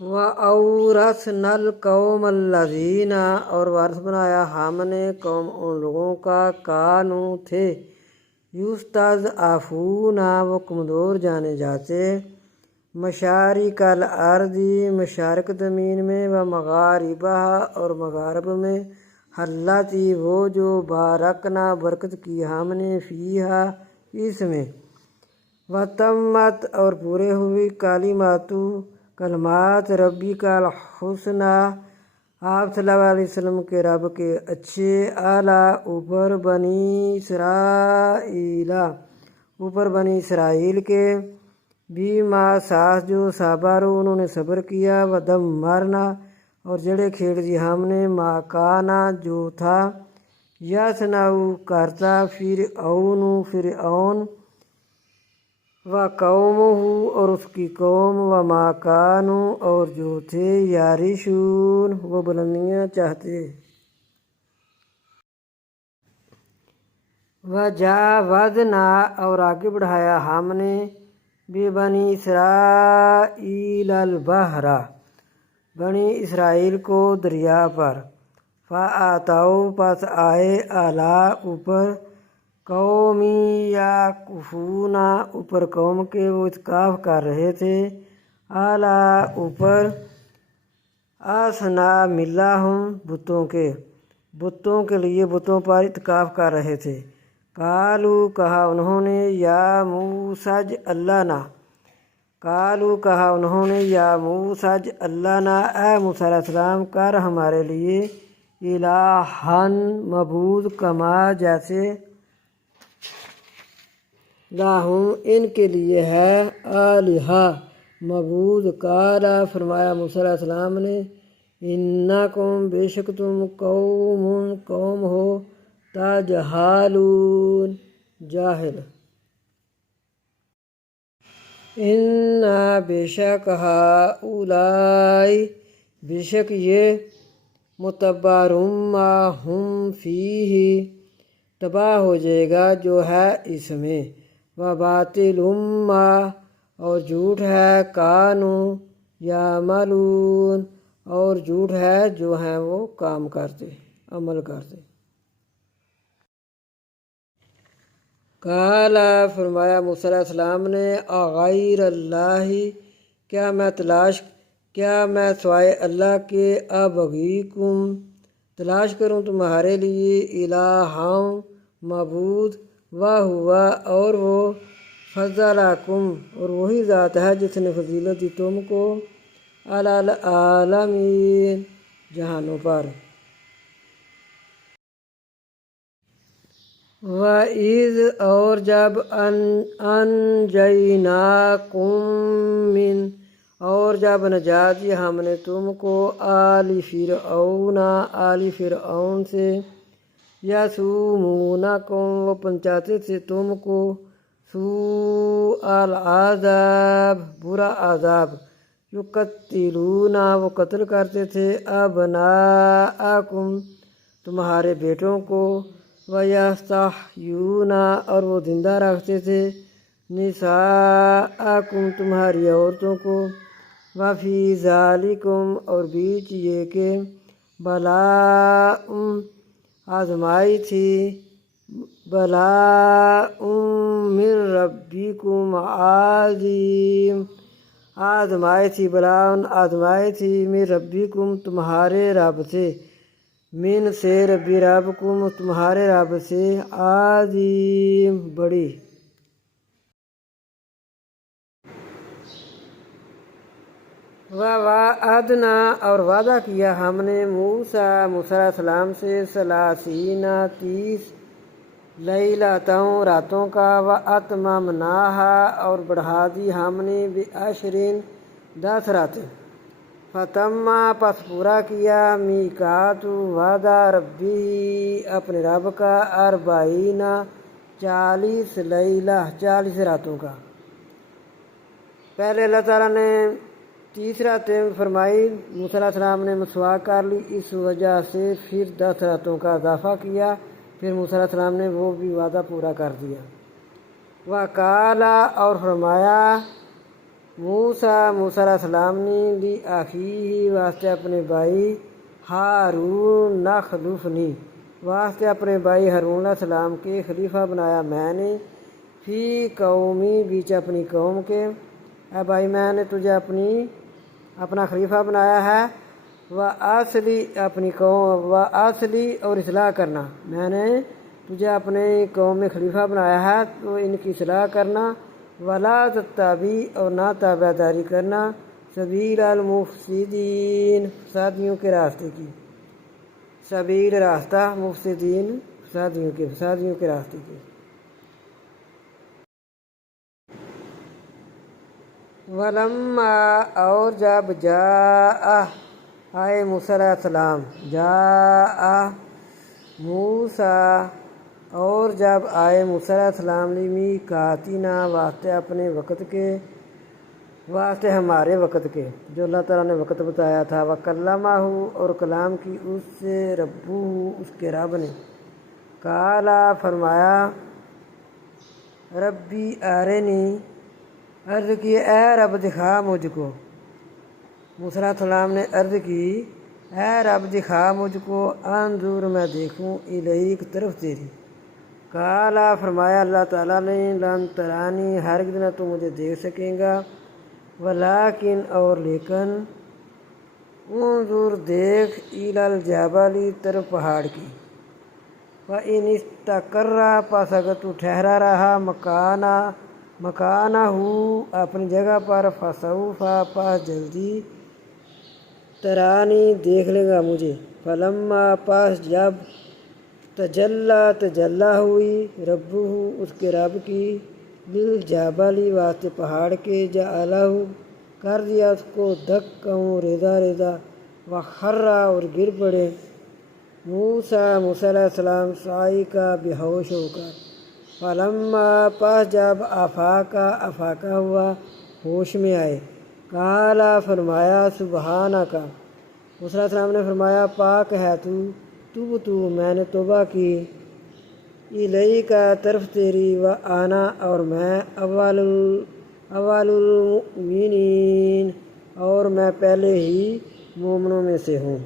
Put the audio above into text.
وَأَوْرَثْنَا الْقَوْمَ الَّذِينَ اور وارث بنایا ہم نے قوم ان لوگوں کا کانوں تھے یستضعفون وہ کمزور جانے جاتے مشارق الارض مشارق زمین میں و مغاربہ اور مغارب میں حلتی وہ جو بارکنا برکت کی ہم نے فیہا اس میں وتمت اور پورے ہوئی کلمات ربی کا الحسنی آپ صلی اللہ علیہ وسلم کے رب کے اچھے اعلیٰ اوپر بنی اسرائیل کے بھی ما ساس جو صابرو انہوں نے صبر کیا ودمرنا اور جڑے کھیڑ دی ہم نے ما کانا جو تھا یصنع کرتا فرعون و قومہ اور اس کی قوم و ما کانوا اور جو تھے یارشون وہ بلندیاں چاہتے وجاوزنا اور آگے بڑھایا ہم نے بنی اسرائیل البحر بنی اسرائیل کو دریا پر فآتوا پس آئے اعلیٰ اوپر قومی یعکفون اوپر قوم کے وہ اتکاف کر رہے تھے اعلیٰ اوپر اصنام اللہم بتوں کے لیے بتوں پر اتکاف کر رہے تھے قالو کہا انہوں نے یا موسیٰ اللہ اے موسیٰ علیہ السلام کر ہمارے لیے الہن معبود کما جیسے لاہم ان کے لیے ہے آلہہ معبود قالا فرمایا موسیٰ علیہ السلام نے انکم بے شک تم قوم ہو تجہالون جاہل بے شک ہؤلاء بے شک یہ متبر ما ہم فیہ تباہ ہو جائے گا جو ہے اس میں وباطل ما اور جھوٹ ہے کانوا یعملون اور جھوٹ ہے جو ہیں وہ کام کرتے عمل کرتے قال فرمایا موسیٰ علیہ السلام نے اغیر اللہ کیا میں سوائے اللہ کے ابغیکم تلاش کروں تمہارے لیے الہاں معبود وہوا اور وہ فضلکم اور وہی ذات ہے جس نے فضیلت دی تم کو علی العالمین جہانوں پر وَإِذْ اور جب اور جب نجات دی ہم نے تم کو آل فرعون سے یسومونکم وہ پہنچاتے تھے تم کو سوء العذاب برا عذاب یقتلون وہ قتل کرتے تھے ابناءکم تمہارے بیٹوں کو وَيَسْتَحْيُونَ اور وہ زندہ رکھتے تھے نساءکم تمہاری عورتوں کو وَفِي ذَلِكُمْ اور بیچ یہ کہ بلاء آزمائی تھی بلاء من ربکم عظیم آزمائی تھی من ربکم تمہارے رب سے من سے ربی ربکم تمہارے رب سے عظیم بڑی وَوَعَدْنَا اور وعدہ کیا ہم نے موسیٰ علیہ السلام سے 30 لیلتوں راتوں کا وَأَتْمَمْنَاهَا اور بڑھا دی ہم نے ب10 راتیں فتم پس پورا کیا میقات وعدہ ربی اپنے رب کا 40 لیلہ 40 راتوں کا پہلے اللہ تعالیٰ نے 30 راتیں فرمائی موسیٰ علیہ السلام نے مسواک کر لی اس وجہ سے پھر 10 راتوں کا اضافہ کیا پھر موسیٰ علیہ السلام نے وہ بھی وعدہ پورا کر دیا وقال اور فرمایا موسیٰ علیہ السلام نے لی آخی واسطے اپنے بھائی ہارون نخلفنی واسطے اپنے بھائی ہارون علیہ السلام کے خلیفہ بنایا میں نے فی قومی بیچ اپنی قوم کے۔ اے بھائی میں نے تجھے اپنا خلیفہ بنایا ہے، اصلی اپنی قوم اصلی اور اصلاح کرنا۔ میں نے تجھے اپنے قوم میں خلیفہ بنایا ہے تو ان کی اصلاح کرنا، ولا تتبع اور نہ تابع داری کرنا، سبیل المفسدین فسادیوں کے راستے کی، سبیل راستہ، مفسدین فسادیوں کے راستے کی۔ ولما اور جب آئے موسیٰ علیہ السلام، موسیٰ اور جب آئے موسیٰ علیہ السلام لیمیقاتنا واسطے اپنے وقت کے، واسطے ہمارے وقت کے جو اللہ تعالیٰ نے وقت بتایا تھا، وکلمہ اور کلام کی اس سے ربہ اس کے رب نے، قالا فرمایا، ربی ارنی عرض کی اے رب دکھا مجھ کو۔ موسیٰ علیہ السلام نے عرض کی اے رب دکھا مجھ کو، انظر میں دیکھوں، الیک طرف تیری۔ قالا فرمایا اللہ تعالیٰ نے، لن ترانی ہرگز نہ تو مجھے دیکھ سکیں گا، ولیکن اور لیکن، انظر دیکھ، الی الجبل طرف پہاڑ کی، فإن استقر پس اگر تو ٹھہرا رہا مکانہ اپنی جگہ پر، فسوف پس جلدی، ترانی دیکھ لے گا مجھے، فلما پس جب، تجلی ہوئی ربہ اس کے رب کی، للجبل واسطے پہاڑ کے، جعلہ کر دیا اس کو دکا ریزہ، وخر اور گر پڑے موسیٰ علیہ السلام صاعقہ بے ہوش ہو کر، فلما پس جب افاقہ ہوا ہوش میں آئے، قالا فرمایا سبحانک، موسیٰ علیہ السلام نے فرمایا پاک ہے تو میں نے توبہ کی، الیک طرف تیری، وانا اور میں اول المؤمنین اور میں پہلے ہی مومنوں میں سے ہوں۔